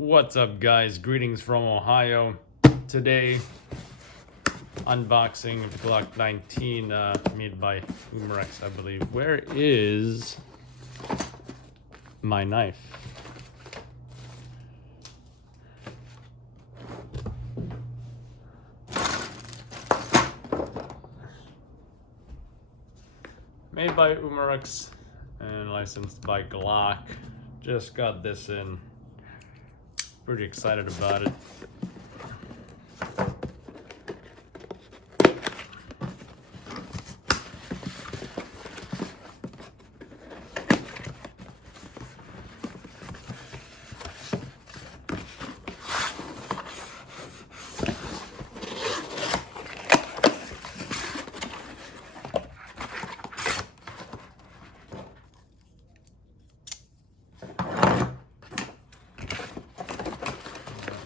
What's up, guys? Greetings from Ohio. Today, unboxing of Glock19 made by Umarex, I believe. Where is my knife? Made by Umarex and licensed by Glock. Just got this in. Pretty excited about it.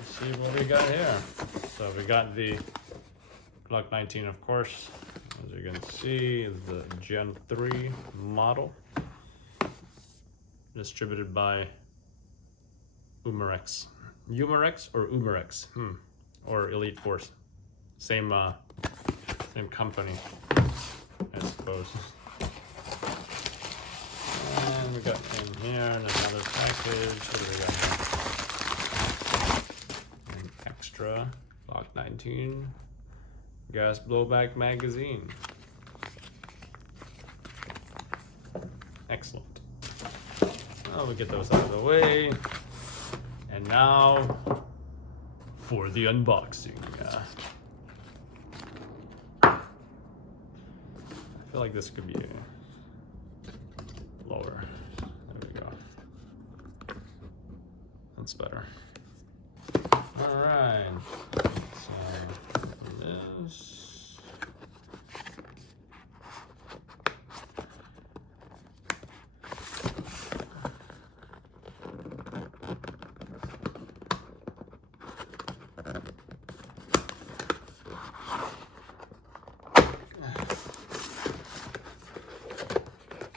See what we got here. So we got the Glock19, of course, as you can see, the Gen3 model, distributed by Umarex. Umarex or Umarex? Or Elite Force. Same company, I suppose. And we got in here another package. What do we got here? Extra Glock19 gas blowback magazine. Excellent. Well, we get those out of the way, and now for the unboxing. I feel like this could be lower. There we go. That's better. Alright, so this.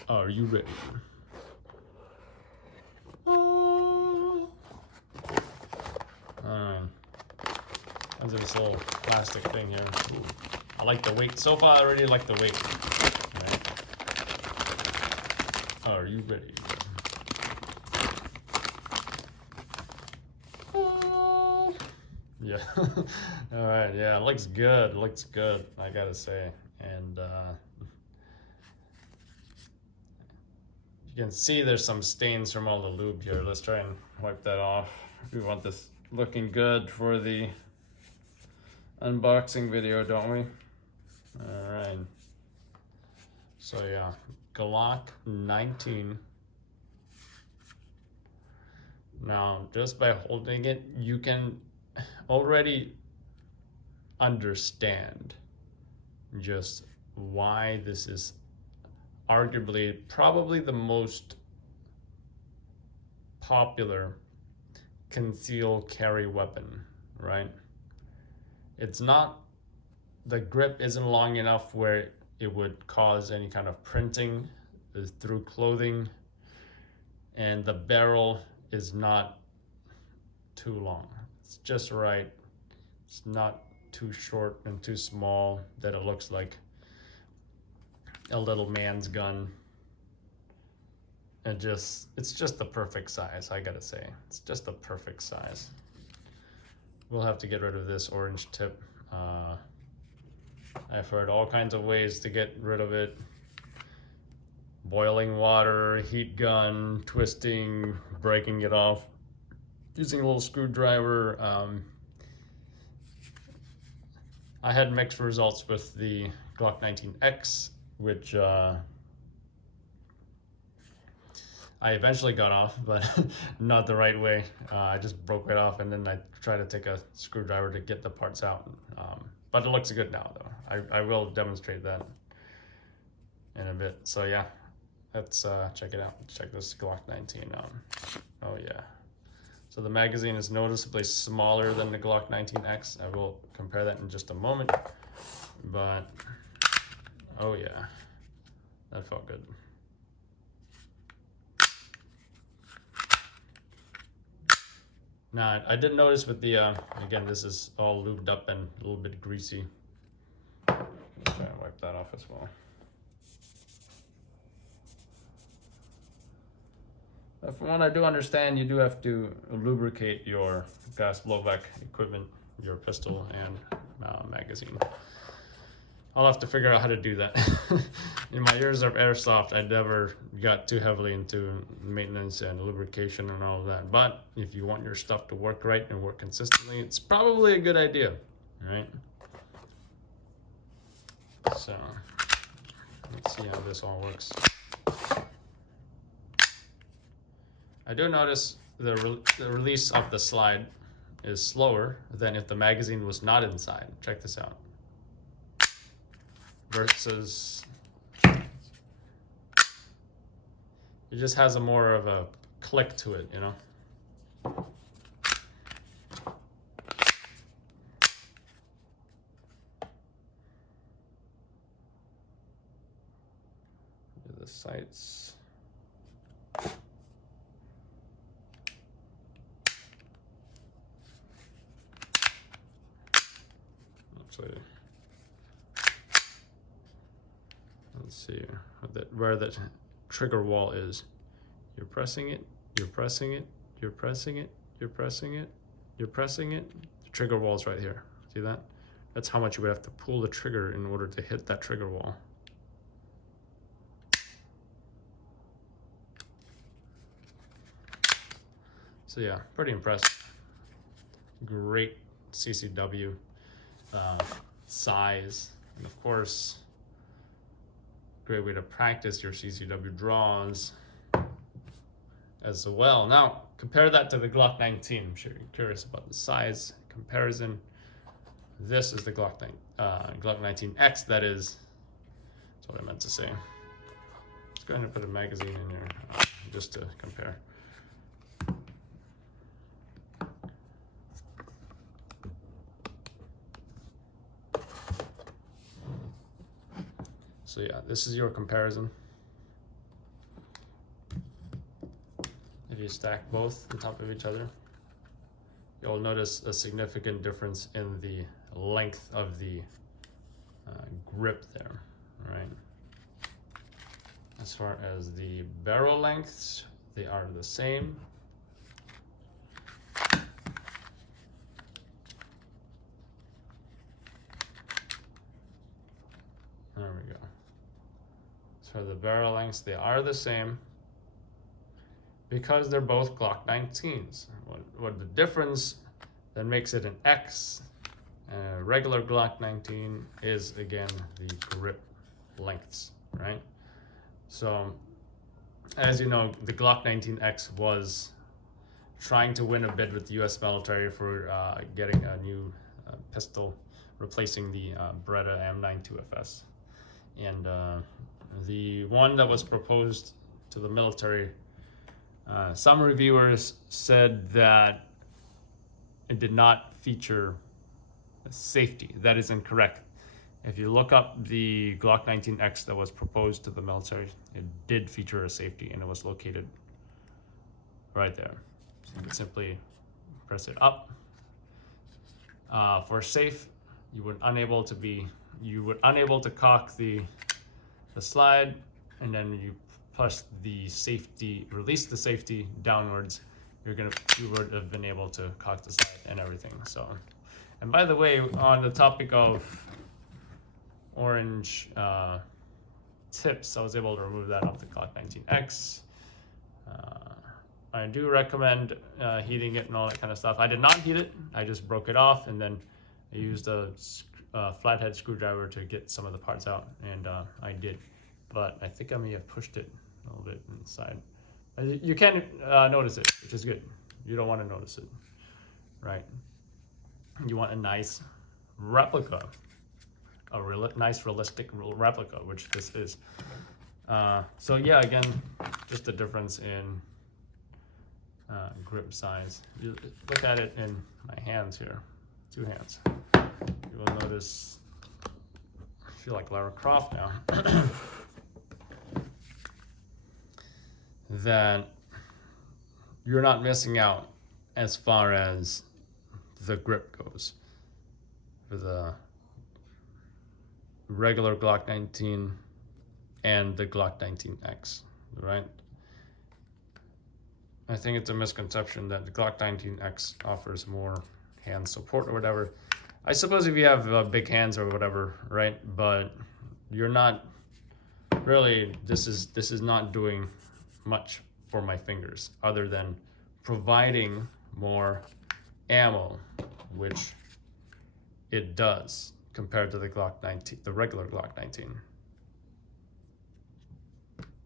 Are you ready? Comes in this little plastic thing here. Ooh, I like the weight. So far, I already like the weight. Right. Are you ready? Yeah. All right. Yeah, it looks good. It looks good, I gotta say. And you can see there's some stains from all the lube here. Let's try and wipe that off. We want this looking good for the unboxing video, don't we? All right. So yeah, Glock19. Now, just by holding it, you can already understand just why this is arguably probably the most popular concealed carry weapon, right? It's not, the grip isn't long enough where it would cause any kind of printing through clothing, and the barrel is not too long. It's just right. It's not too short and too small that it looks like a little man's gun. It's just the perfect size, I gotta say. It's just the perfect size. We'll have to get rid of this orange tip. I've heard all kinds of ways to get rid of it. Boiling water, heat gun, twisting, breaking it off, using a little screwdriver. I had mixed results with the Glock19X, which I eventually got off, but not the right way. I just broke it off, and then I tried to take a screwdriver to get the parts out. But it looks good now, though. I will demonstrate that in a bit. So yeah, let's check it out. Check this Glock19 out. Oh yeah. So the magazine is noticeably smaller than the Glock19X. I will compare that in just a moment. But oh yeah, that felt good. Now, I did notice with the, again, this is all lubed up and a little bit greasy. Try to wipe that off as well. But from what I do understand, you do have to lubricate your gas blowback equipment, your pistol and magazine. I'll have to figure out how to do that. In my years of airsoft, I never got too heavily into maintenance and lubrication and all of that. But if you want your stuff to work right and work consistently, it's probably a good idea, right? So let's see how this all works. I do notice the release of the slide is slower than if the magazine was not inside. Check this out. Versus, it just has a more of a click to it, you know? The sights. Actually, let's see where the trigger wall is. You're pressing it, you're pressing it, you're pressing it, you're pressing it, you're pressing it. The trigger wall's right here. See that? That's how much you would have to pull the trigger in order to hit that trigger wall. So yeah, pretty impressive. Great CCW size, and of course, great way to practice your CCW draws as well. Now, compare that to the Glock19. I'm sure you're curious about the size comparison. This is the Glock19X, that is. That's what I meant to say. Let's go ahead and put a magazine in here just to compare. So yeah, this is your comparison. If you stack both on top of each other, you'll notice a significant difference in the length of the grip there, right? As far as the barrel lengths, they are the same. There we go. For the barrel lengths, they are the same because they're both Glock19s. What the difference that makes it an X and a regular Glock19 is, again, the grip lengths, right? So, as you know, the Glock19X was trying to win a bid with the US military for getting a new pistol, replacing the Beretta M92FS. And the one that was proposed to the military, some reviewers said that it did not feature safety. That is incorrect. If you look up the Glock19X that was proposed to the military, it did feature a safety, and it was located right there. So you can simply press it up. For safe, you would unable to cock the slide, and then you push the safety, release the safety downwards, you would have been able to cock the slide and everything. So, and by the way, on the topic of orange tips, I was able to remove that off the Glock19X. I do recommend heating it and all that kind of stuff. I did not heat it. I just broke it off, and then I used a flathead screwdriver to get some of the parts out, and I did. But I think I may have pushed it a little bit inside. You can notice it, which is good. You don't want to notice it, right? You want a nice replica, nice realistic replica, which this is. So yeah, again, just a difference in grip size. You look at it in my hands here, 2 hands. You will notice, I feel like Lara Croft now, that you're not missing out as far as the grip goes for the regular Glock19 and the Glock19X, right? I think it's a misconception that the Glock19X offers more hand support or whatever. I suppose if you have big hands or whatever, right? But you're not really, this is not doing much for my fingers other than providing more ammo, which it does compared to the Glock19, the regular Glock19.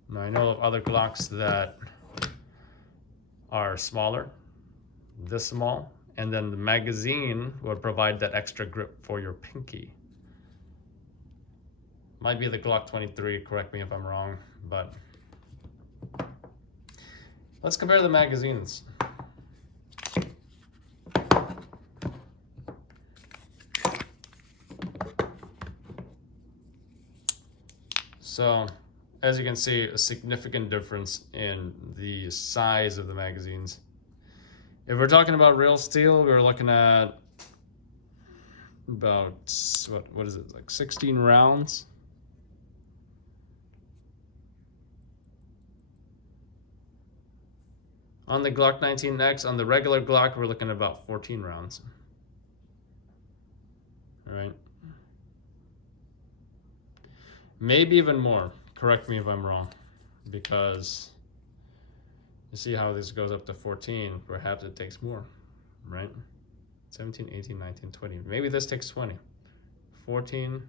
Now I know of other Glocks that are smaller, this small, and then the magazine would provide that extra grip for your pinky. Might be the Glock23, correct me if I'm wrong, but let's compare the magazines. So, as you can see, a significant difference in the size of the magazines. If we're talking about real steel, we're looking at about, what is it, like 16 rounds? On the Glock19X, on the regular Glock, we're looking at about 14 rounds. All right. Maybe even more. Correct me if I'm wrong, because you see how this goes up to 14. Perhaps it takes more, right? 17, 18, 19, 20. Maybe this takes 20. 14,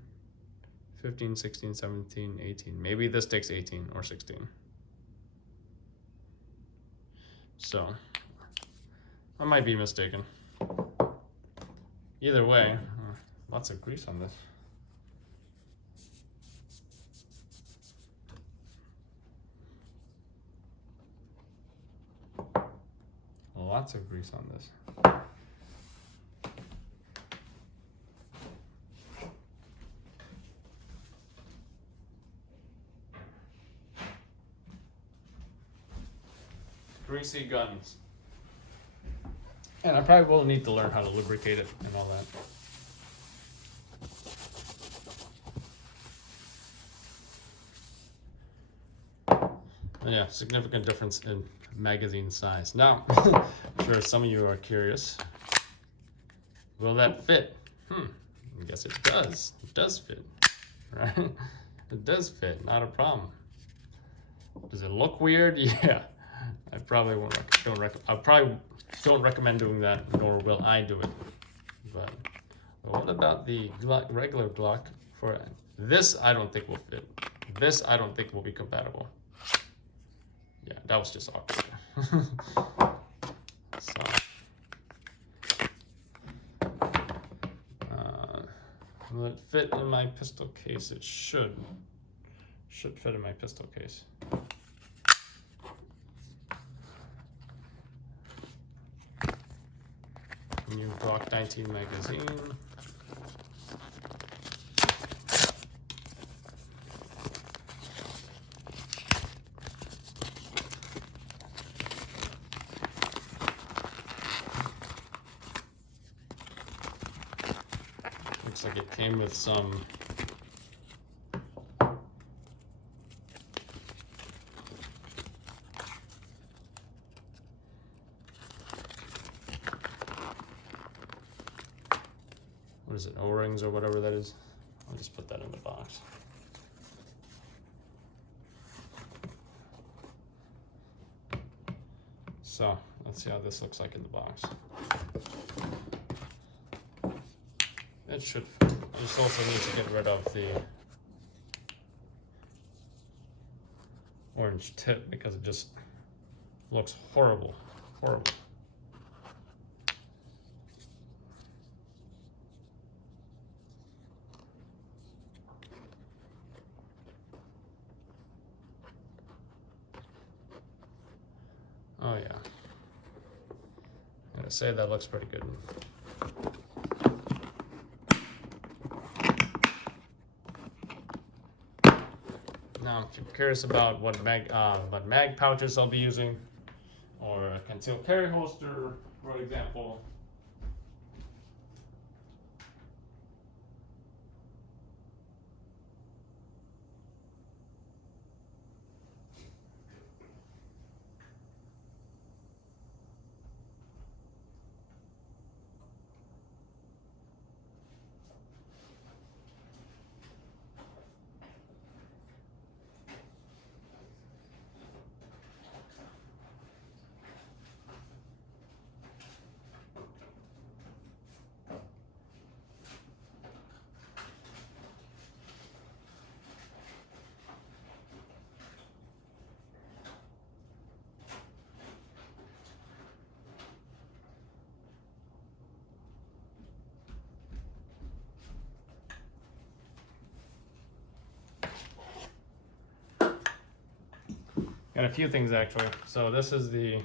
15, 16, 17, 18. Maybe this takes 18 or 16. So, I might be mistaken. Either way, lots of grease on this. Lots of grease on this. Greasy guns. And I probably will need to learn how to lubricate it and all that. Yeah, significant difference in magazine size. Now, I'm sure some of you are curious. Will that fit? I guess it does. It does fit, right? It does fit, not a problem. Does it look weird? Yeah. I probably don't recommend doing that, nor will I do it. But what about the regular Glock? For this, I don't think will fit. This, I don't think will be compatible. Yeah, that was just awkward. So, will it fit in my pistol case? It should fit in my pistol case. New Glock19 magazine. Looks like it came with some what is it, O-rings or whatever that is. I'll just put that in the box. So let's see how this looks like in the box. It should fit. I just also need to get rid of the orange tip because it just looks horrible, horrible. Oh yeah, I'm gonna say that looks pretty good. Now, if you're curious about what mag pouches I'll be using, or concealed carry holster, for example. Got a few things actually. So this is the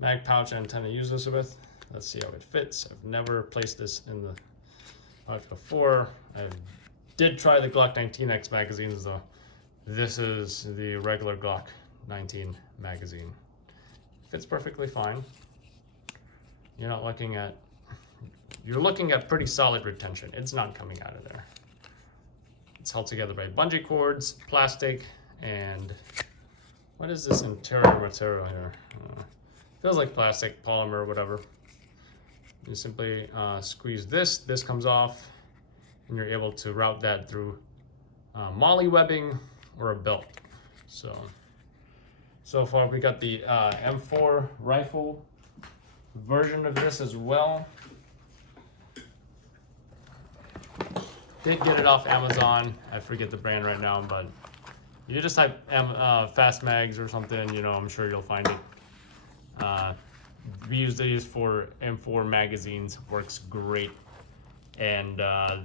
mag pouch I intend to use this with. Let's see how it fits. I've never placed this in the pouch before. I did try the Glock19X magazines though. This is the regular Glock19 magazine. Fits perfectly fine. You're looking at pretty solid retention. It's not coming out of there. It's held together by bungee cords, plastic, and what is this interior material here? Feels like plastic, polymer, whatever. You simply squeeze this comes off, and you're able to route that through molly webbing or a belt. So far we got the M4 rifle version of this as well. Did get it off Amazon. I forget the brand right now, but you just type Fast Mags or something, you know, I'm sure you'll find it. We use these for M4 magazines, works great. And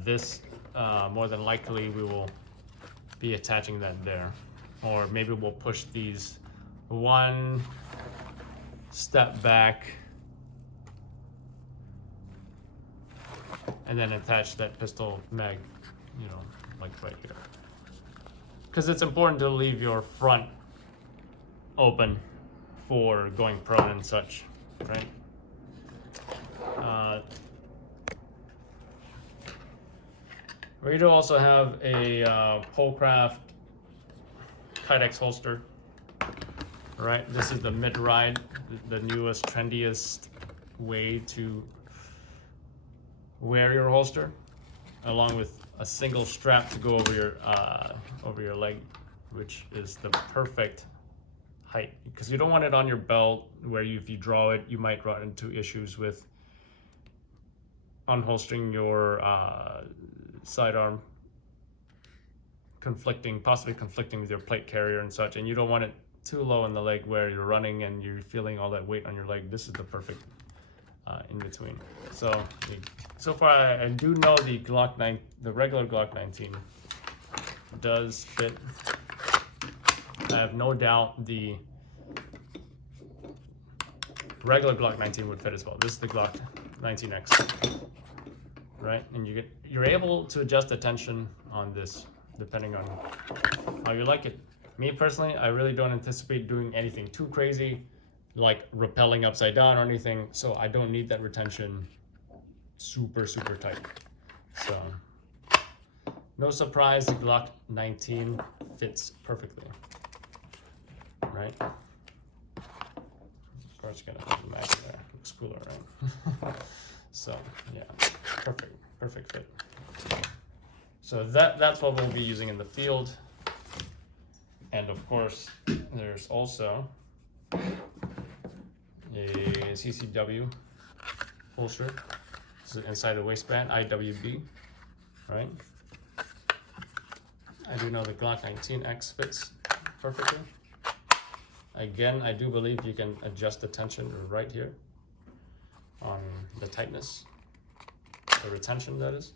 this, more than likely, we will be attaching that there. Or maybe we'll push these one step back and then attach that pistol mag, you know, like right here. Because it's important to leave your front open for going prone and such, right? We do also have a Polecraft Kydex holster, right? This is the mid-ride, the newest, trendiest way to wear your holster, along with a single strap to go over your leg, which is the perfect height, because you don't want it on your belt where if you draw it, you might run into issues with unholstering your sidearm, possibly conflicting with your plate carrier and such, and you don't want it too low in the leg where you're running and you're feeling all that weight on your leg. This is the perfect in between. So far I do know the regular Glock19 does fit. I have no doubt the regular Glock19 would fit as well. This is the Glock19X, right? And you're able to adjust the tension on this depending on how you like it. Me personally, I really don't anticipate doing anything too crazy, like rappelling upside down or anything, so I don't need that retention super tight. So no surprise, the Glock19 fits perfectly, right? Of course you're gonna put the mag in there, looks cooler, right? So yeah, perfect fit. So that's what we'll be using in the field. And of course there's also a Ccw holster. This is inside the waistband, IWB, right? I do know the Glock19X fits perfectly. Again, I do believe you can adjust the tension right here on the tightness, the retention that is.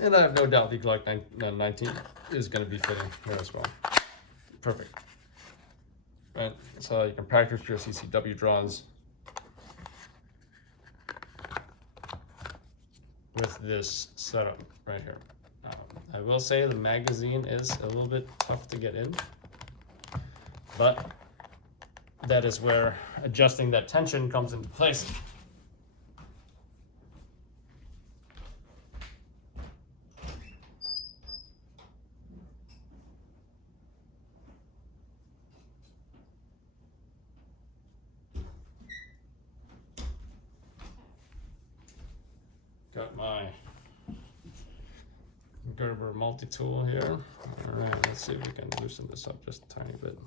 And I have no doubt the Glock19 is going to be fitting here as well. Perfect. Right, so you can practice your CCW draws with this setup right here. I will say the magazine is a little bit tough to get in, but that is where adjusting that tension comes into place. Got my Gerber multi-tool here. All right, let's see if we can loosen this up just a tiny bit.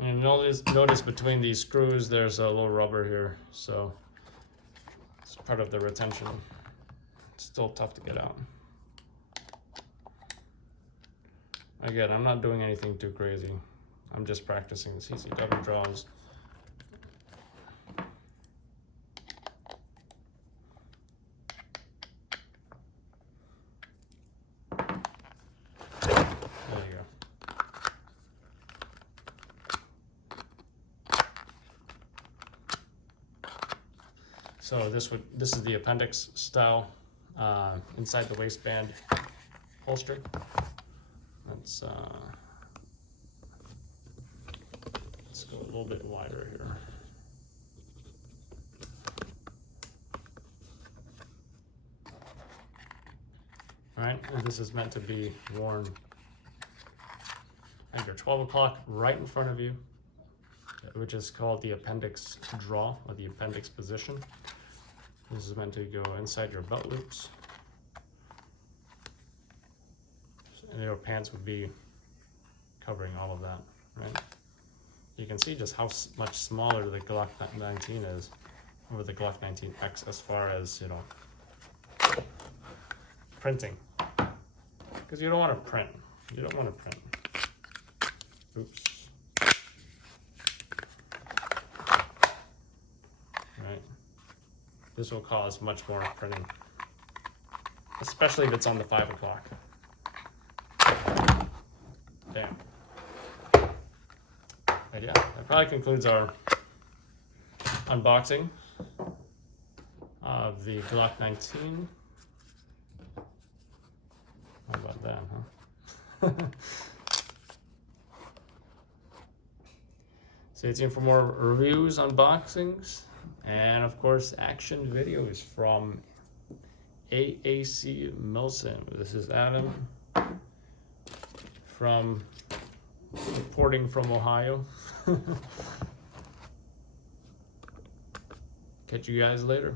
And notice between these screws there's a little rubber here, so it's part of the retention. It's still tough to get out. Again, I'm not doing anything too crazy. I'm just practicing the CCW draws. So this is the appendix style inside the waistband holster. Let's go a little bit wider here. All right, and this is meant to be worn at your 12 o'clock right in front of you, which is called the appendix draw or the appendix position. This is meant to go inside your belt loops. And your pants would be covering all of that, right? You can see just how much smaller the Glock19 is over the Glock19X as far as, you know, printing. Because you don't want to print. You don't want to print. Oops. Right. This will cause much more printing, especially if it's on the 5 o'clock. Damn. But yeah, that probably concludes our unboxing of the Glock19. How about that, huh? Stay tuned for more reviews, unboxings, and of course action videos from AAC Milson. This is Adam reporting from Ohio. Catch you guys later.